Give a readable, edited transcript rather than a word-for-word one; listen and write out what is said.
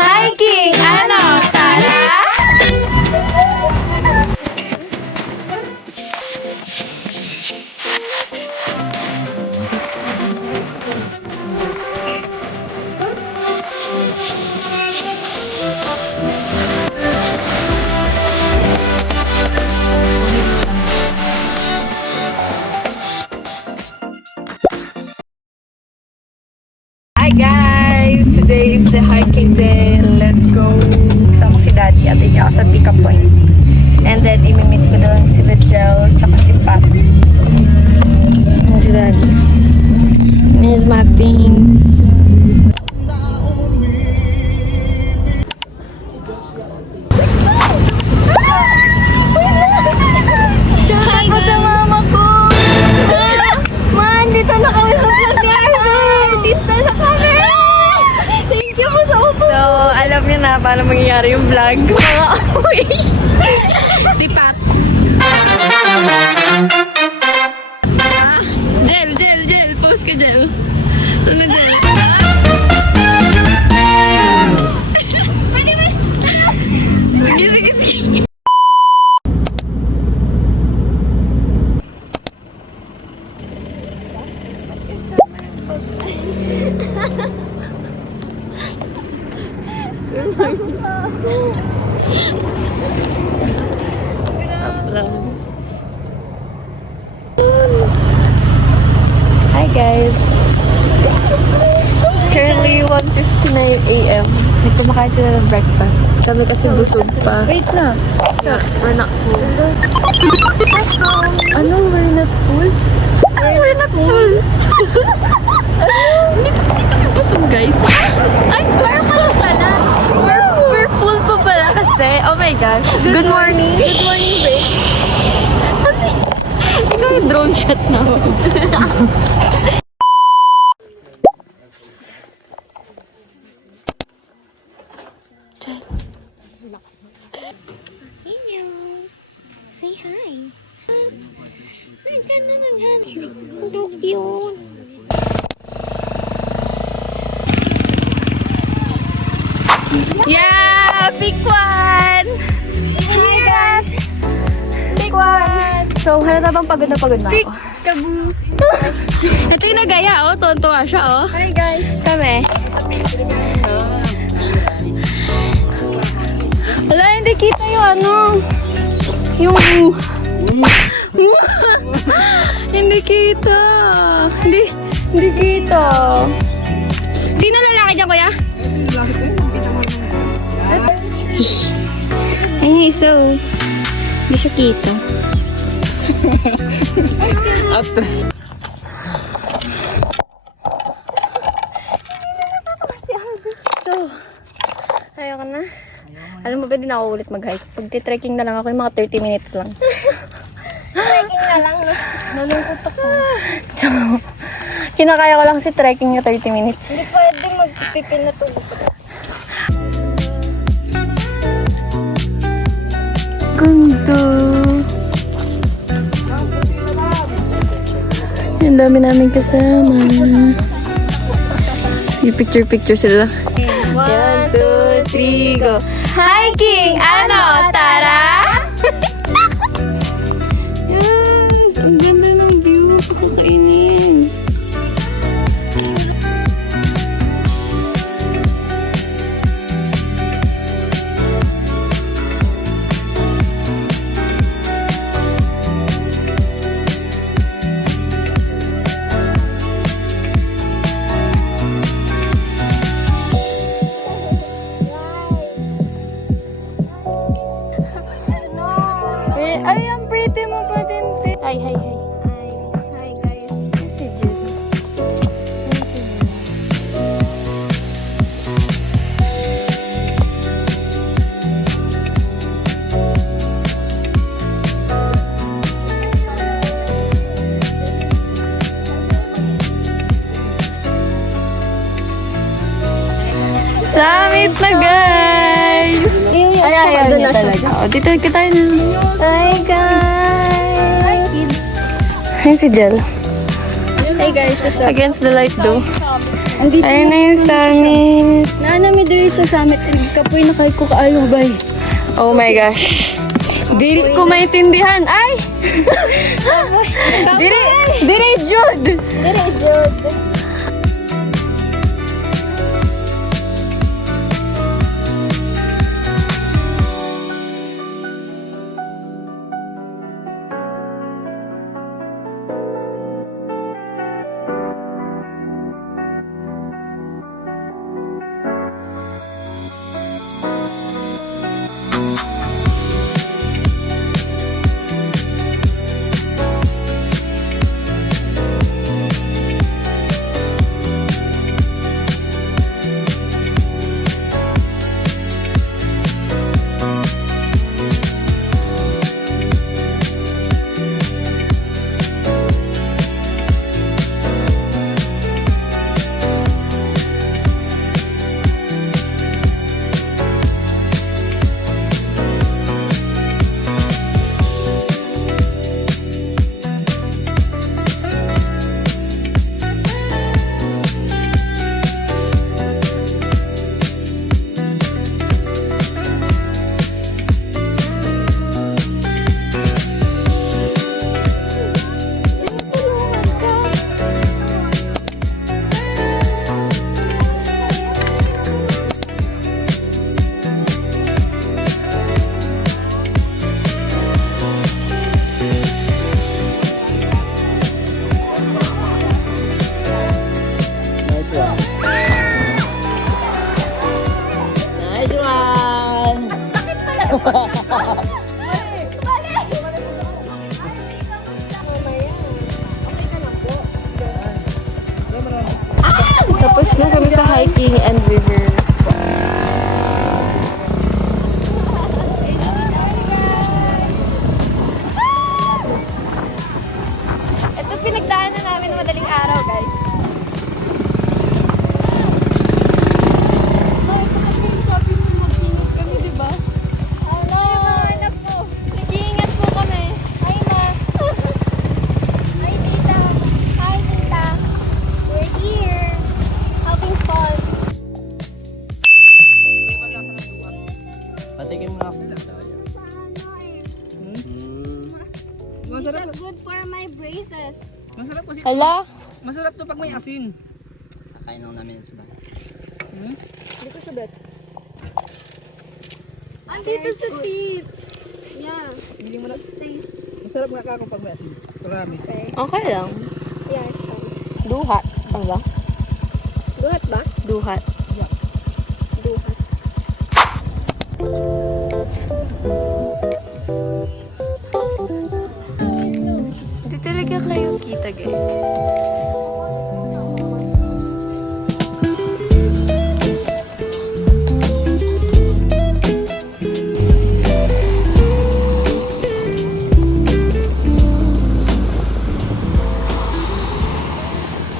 Hiking! Ano? Tara! Hi guys! Today is the hiking day. Let's go! Kasama si Daddy at niya ako sa pick-up point. And then, imimit ko doon si Bejel tsaka si Pat. And si Daddy. Here's my things. Shout out sa mama ko! Man, dito na kami sa vlog ni artista sa camera! Thank you po sa upo! So, alam niyo na paano mangyayari yung vlog. Mga amoy! Si Pat. Jel. Post ka, Jel. Ano, Jel? Sige. Hi guys! It's currently 1:59 a.m. Nagkumakain sila ng breakfast. Kami kasi busog pa. Wait na! We're not full. Ano? We're not full? We're not full! Hindi pa kasi kami busog, guys. Ay, we're full pala. We're full pa pala kasi. Oh my gosh. Good morning. Good morning, babe. Ikaw yung drone shot na ako. Hello! Say hi! Nagkan na. Dog yun! Yeah! Big one! Hi guys! Big one! So, halata bang pagod na ako? Big kabu! Ito yung nagaya, oh. Tuwan-tuwa siya, oh. Hi guys! Kami. Wala, hindi kita yung ano. Yung... hindi kita. Hindi kita. Hindi na lalaki dyan, kuya? Ay, so... Hindi siya kita. Atras. So, ayoko na. Alam mo ba, di na ako ulit mag-hike. Pag-trekking na lang ako, yung mga 30 minutes lang. Trekking na lang, no? Nalungkot ako. So, kinakaya ko lang si trekking na 30 minutes. Hindi pwede magpipil na tulog. Ganda. Ang dami namin kasama. Yung picture sila. 1, 2, 3, go! Hiking! Ano? Tara! Yes! Ang ganda ng view. Pakakainis. Ay, ang pretty mo pa din. Hi. Hi guys. Si Jill. Summit na, guys! Ayaw niya talaga. O, dito ka tayo na. Hi, guys! Hi, kids! Hi, si Jel. Hey guys, what's up? Against the light, though. Andito Ayun na yung summit. naanami diri sa summit. Kapoy na kay ko kaayo bay. Oh my gosh. Dili ko maintindihan. Ay! Dire, Jude! Dire, Jod. Nice one. Nice one. Tapos na kami sa hiking and river. Ito pinagdaanan namin ng madaling araw, guys. Sabi mo mag-ingat kami, di ba? Ano? Anak po. Nag-iingat po kami. Ay, ma. Ay, tita. Hi, tita. We're here. Having fun. Patikin mo ako. Masarap. Good for my braces. Masarap kasi. Hala? Masarap to pag may asin. Kakain lang namin sa bahay. Dito sa bed. Andito sa teeth. Yeah. Hindi mo na. Masarap nga kako pag may asin. Promise. Okay lang. Yeah, it's fine. Duhat. Ano ba? Duhat ba? Duhat. Duhat. Hindi talaga kayong kita, guys.